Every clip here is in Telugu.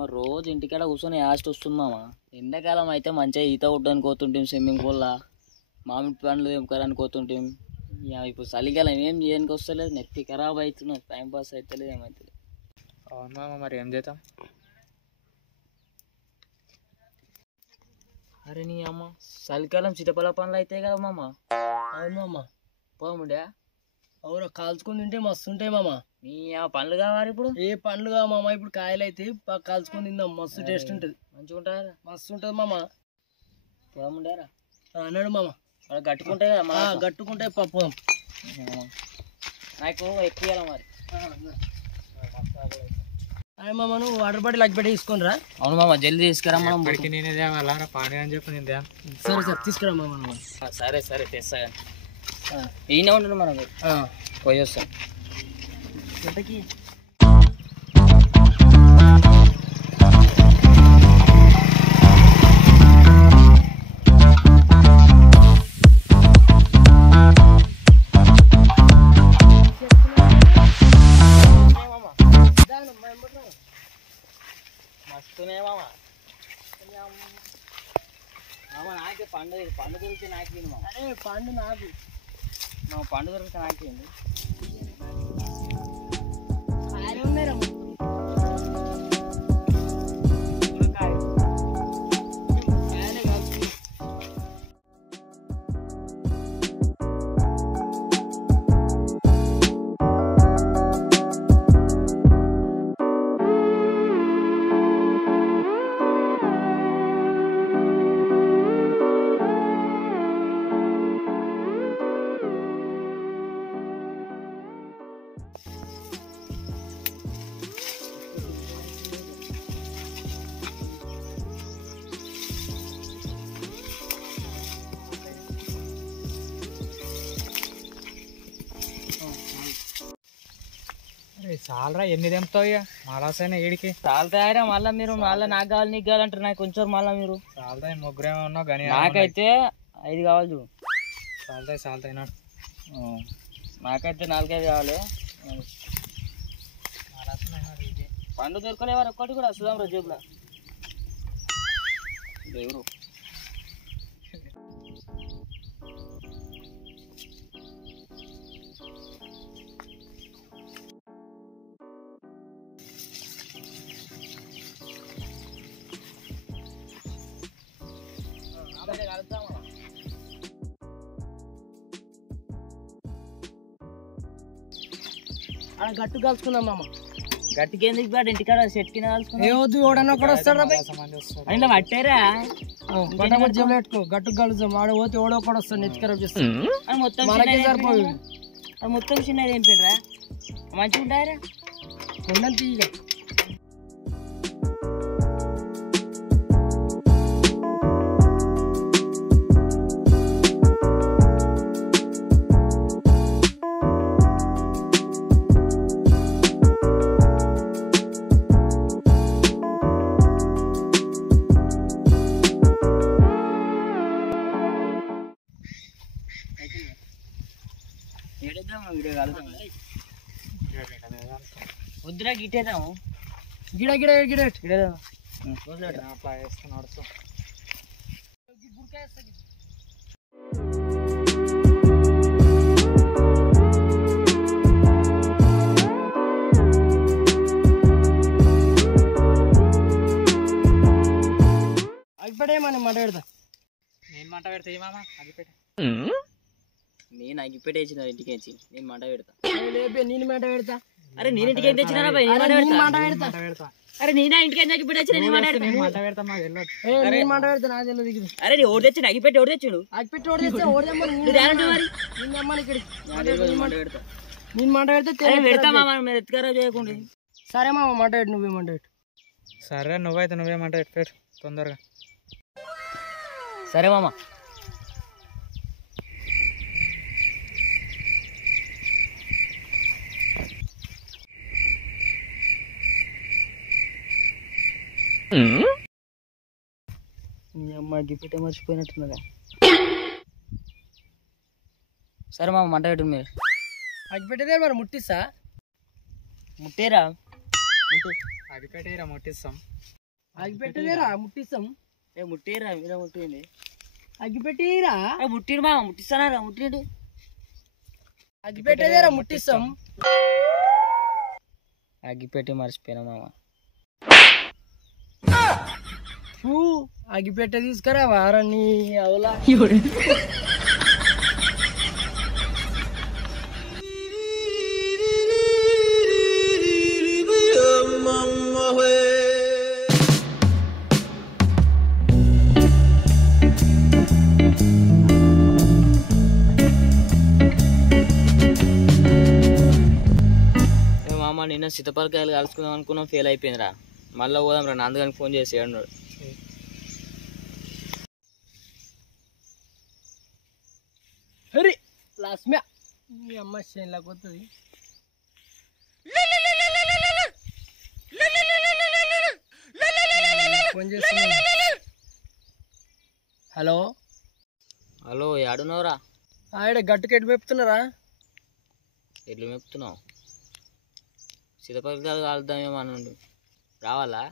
అమ్మ రోజు ఇంటికాడ కూర్చొని యాస్ట్ వస్తుంది మామ. ఎండాకాలం అయితే మంచిగా ఈత కొట్టడానికి పోతుంటాం, స్విమ్మింగ్ పూల్లో మామిడి పండ్లు తెంపుకోవడానికి పోతుంటాం. ఇప్పుడు చలికాలం ఏం చేయడానికి వస్తలేదు, నెత్తి ఖరాబ్ అవుతున్నది, టైం పాస్ అవుతలేదు, ఏమవుతుంది. అవును మామ, మరి ఏం చేద్దాం? అరే నీ అమ్మ చలికాలం చిటపల పండ్లు అవుతాయి కదా మామ. అవును మామ. పోముడా అవురా, కాల్చుకొని తింటే మస్తు ఉంటాయి మామ. నీ ఆ పండ్లు కావాలి ఇప్పుడు. ఏ పండ్లుగా మామ, ఇప్పుడు కాయలు అయితే కాల్చుకొని తిందాం, మస్తు టేస్ట్ ఉంటుంది. మంచిగా ఉంటారా? మస్తు ఉంటుంది మామ. పోముండారా అన్నాడు మామ. అక్కడ గట్టుకుంటాయి కదా మన గట్టుకుంటే పప్పు నాకు ఎక్కువ మరి. అదే మామ, నువ్వు వాటర్ బాటిల్ అగ్గి పెట్టి తీసుకునిరా. అవును మామ, జల్దీ తీసుకురా. మనం నేనే తేవాలా పానీ అని చెప్పి నేను తేను. సరే సరే తీసుకురా మామ. సరే సరే తెస్తా. ఈయన ఉండను మనం పోయి వస్తాం. ఎంతకి మస్తునే మామ. మామ నాకే పండు దొరికితే నాకేంది మామ. పండు నాకు పండు దొరికితే నాకేంది. చాలరా, ఎన్ని తెంపుతావు ఇక మాలాసైనా ఏడికి చాలుతాయరా. మళ్ళీ మీరు మళ్ళీ నాకు కావాలి నీకు కావాలంటారు, నాకు కొంచెం మళ్ళీ మీరు చాలుతాయి. ముగ్గురేమో ఉన్నావు కానీ నాకైతే 5 కావాలి చూడు. చాలుతాయి నాడు. నాకైతే 4-5 కావాలి. పండు దొరకలేవారు ఒక్కటి కూడా. చూద్దాం రోజు జేబులో దేవుడు. గట్టు కాల్చుకుందాం మామ. గట్టికి ఎందుకు బ్యాడ్, ఇంటికాడ సెట్ కింద కాల్చుకున్నా. ఏ వద్దు, ఎవడన్నా కూడా వస్తారా అయినా పట్టారా. జబ్బులు పెట్టుకో, గట్టు కలుస్తాం. వాడు పోతే ఎవడో కూడా వస్తాడు, నెత్తి ఖరాబ్ చేస్తాడు. మొత్తం మనకే సరిపోదు. మొత్తం చిన్నది ఏం పిండ్రా మంచిగా ఉంటాయరా. కొండంత తీయగా వీడియో కలుద్దాం. వద్దురా గిట్టేద్దాము. గిడ గిడ గిడ అట్లా వేసుకుని నడుస్తాం. అగ్గిపెట్టే మనం మంట పెడతా. నేను మంట పెడతా మామ. అగ్గిపెట్టే నేను అగ్గిపెట్టేసిన ఇంటికి వచ్చి నేను మంట పెడతా. నేను మంట పెడతా. అరే నేను ఇంటికి తెచ్చినా మంట పెడతా. అరే నేనా ఇంటికి అగ్గిపెట్టి మంట పెడతా. మాకు వెళ్ళదు. మంట పెడతా, నాకు తెలియదు. అరే నీ ఓడి తెచ్చిండు అగ్గిపెట్టి ఓడి తెచ్చిండు. అగ్గిపెట్టి ఓడి తెచ్చా, ఓడమ్మని మంట పెడతా. నేను మంట పెడితే పెడతా మామ, మీరు ఎత్తుకరా చేయకుండా. సరే మామ, మంట పెట్టు, నువ్వే మంట పెట్టు. సరే నువ్వైతే నువ్వే మంట పెట్టు తొందరగా. సరే మామ. మీ అమ్మ గిఫ్ట్ మర్చిపోయినట్టున్నదా. సరే మామ మంట పెట్టు. మీరు అగ్గి పెట్టేదే మరి ముట్టిస్తా. ముట్టేరా అది పెట్టేరా ముట్టిస్తాం. అగ్గిపెట్టేరా ముట్టిస్తాం. ఏ ముట్టిరా మీద ముట్టింది. అగ్గిపెట్టేరా ముట్టిడు మామ ముట్టిస్తానా ముట్టిడు. అగ్గిపెట్టేరా ముట్టిస్తాం. అగ్గిపెట్టి మర్చిపోయినా మామ. అగ్గిపెట్ట తీసుకురా వారాన్ని అవులా. మామ నిన్న సీతపలకాయలు కలుసుకుందాం అనుకున్నాం, ఫెయిల్ అయిపోయిందిరా. మళ్ళీ పోదాం రా, అందుకని ఫోన్ చేసి అన్నాడు. అరే లాస్ట్ మీ అమ్మ చేనులోకి వస్తుంది. ఫోన్ చేస్తున్నాను. హలో హలో ఏడున్నావురా? ఆడ గట్టుకు ఎటు మెప్పుతున్నారా? ఎట్లు మెప్పుతున్నావు? సీతపలకాయలు కాలుద్దామేమో అనండు, రావాలా?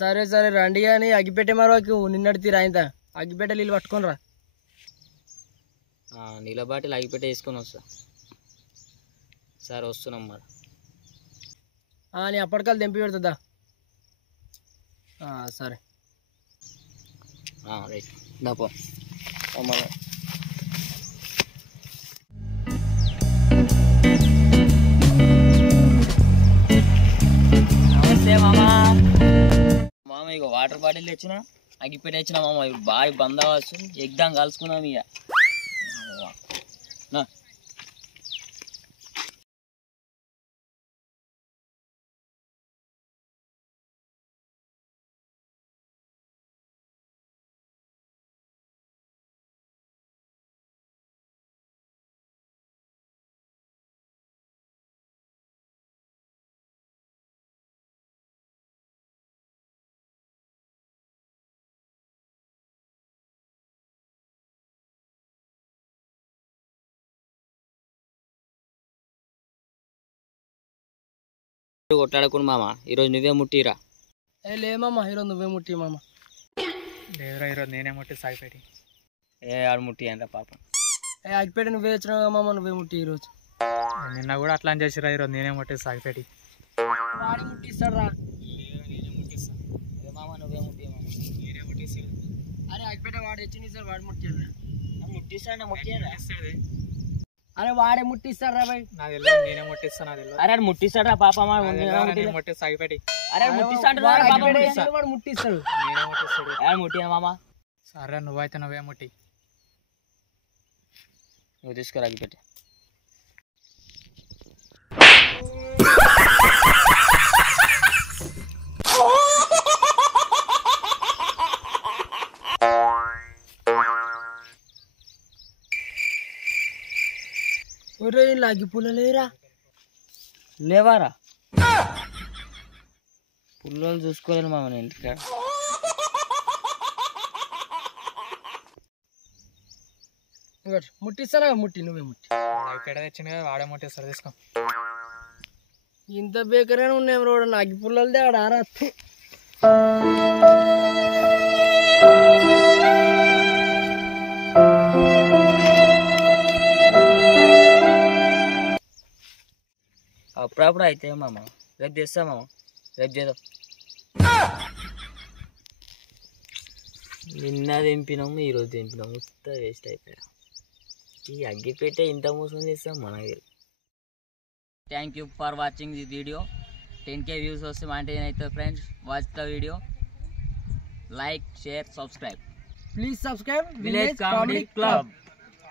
సరే సరే రండి. కానీ అగ్గిపెట్టే మరొక నిన్నటి తీరు ఆయన అగ్గిపెట్ట నీళ్ళు పట్టుకొని రా. నీళ్ళ బాటిల్ అగ్గిపెట్ట వేసుకొని వస్తా. సరే వస్తున్నాం మరి. నీ అప్పటికాలు తెంపి పెడుతుందా? సరే రైట్ దాపో. నమస్తే మామ. ఇక వాటర్ బాటిల్ తెచ్చిన, అగ్గిపెట్టి తెచ్చిన మామ. ఇప్పుడు బాగా బందోబస్తు ఎగ్దాం కలుసుకున్నాం ఇక. కొట్లాడకుండా మామ, ఈరోజు నువ్వే ముట్టిరా. లేమమ్మా ఈరోజు నువ్వే ముట్టి మామ. లేదురా ఈరోజు నేనే ముట్టి సాగిపెట్టి. ఆడు ముట్టి అంట పాపం. అగ్గిపెట్టి నువ్వే వచ్చినావు మామ, నువ్వే ముట్టి ఈరోజు. నిన్న కూడా అట్లా అని చేసిరా, ఈరోజు నేనే ముట్టి సాగిపెట్టి. వాడి ముట్టిస్తాడు రా. మామ నువ్వే ముట్టి మామ. నేనే ముట్టిస్తాడు. అరే అగ్గిపెట్ట వాడు తెచ్చింది సార్, వాడు ముట్టాడు. ముట్టిస్తాడు ముట్టిరా. అరే వాడే ముట్టిస్తాడు రా బాయ్. నాకు తెలియదు, నేనే ముట్టిస్తాను. నాకు తెలియదు. అరే ముట్టిస్తాడా పాప? నేను ముట్టి సాగిపెట్టి. అరే ముట్టిస్తాడు వాడు ముట్టిస్తాడు. నేనే ముట్టిస్తాడు. ముట్టినా మామ. సరే నువ్వైతే నువ్వే ముట్టి. నువ్వు తీసుకురా అగ్గిపెట్టి. ఒరే అగ్గి పుల్ల లేరా? లేవారా? పుల్లలు చూసుకోలేను మామ నేను ఇంటికాడ. ముట్టిస్తానా? ముట్టి నువ్వే ముట్టి. ఇక్కడ తెచ్చింది కదా, వాడే ముట్టిస్తాడు. తీసుకో. ఇంత బేకరైనా ఉన్నాయి రోడ్. అగ్గి పుల్లలదే ఆడ ఆరా. అప్పుడప్పుడు అయితే మామ. రేపు తెస్తా మామ, రేపు చేద్దాం. నిన్న తెంపినాము, ఈరోజు తెంపినాము, మొత్తం వేస్ట్ అయిపోయా. ఈ అగ్గిపెట్టే ఇంత మోసం చేస్తాం మనకి. Thank you for watching this video. 10K views వస్తే అంటే ఏనైతే friends, watch the video, like, share, subscribe. Please subscribe village comedy club.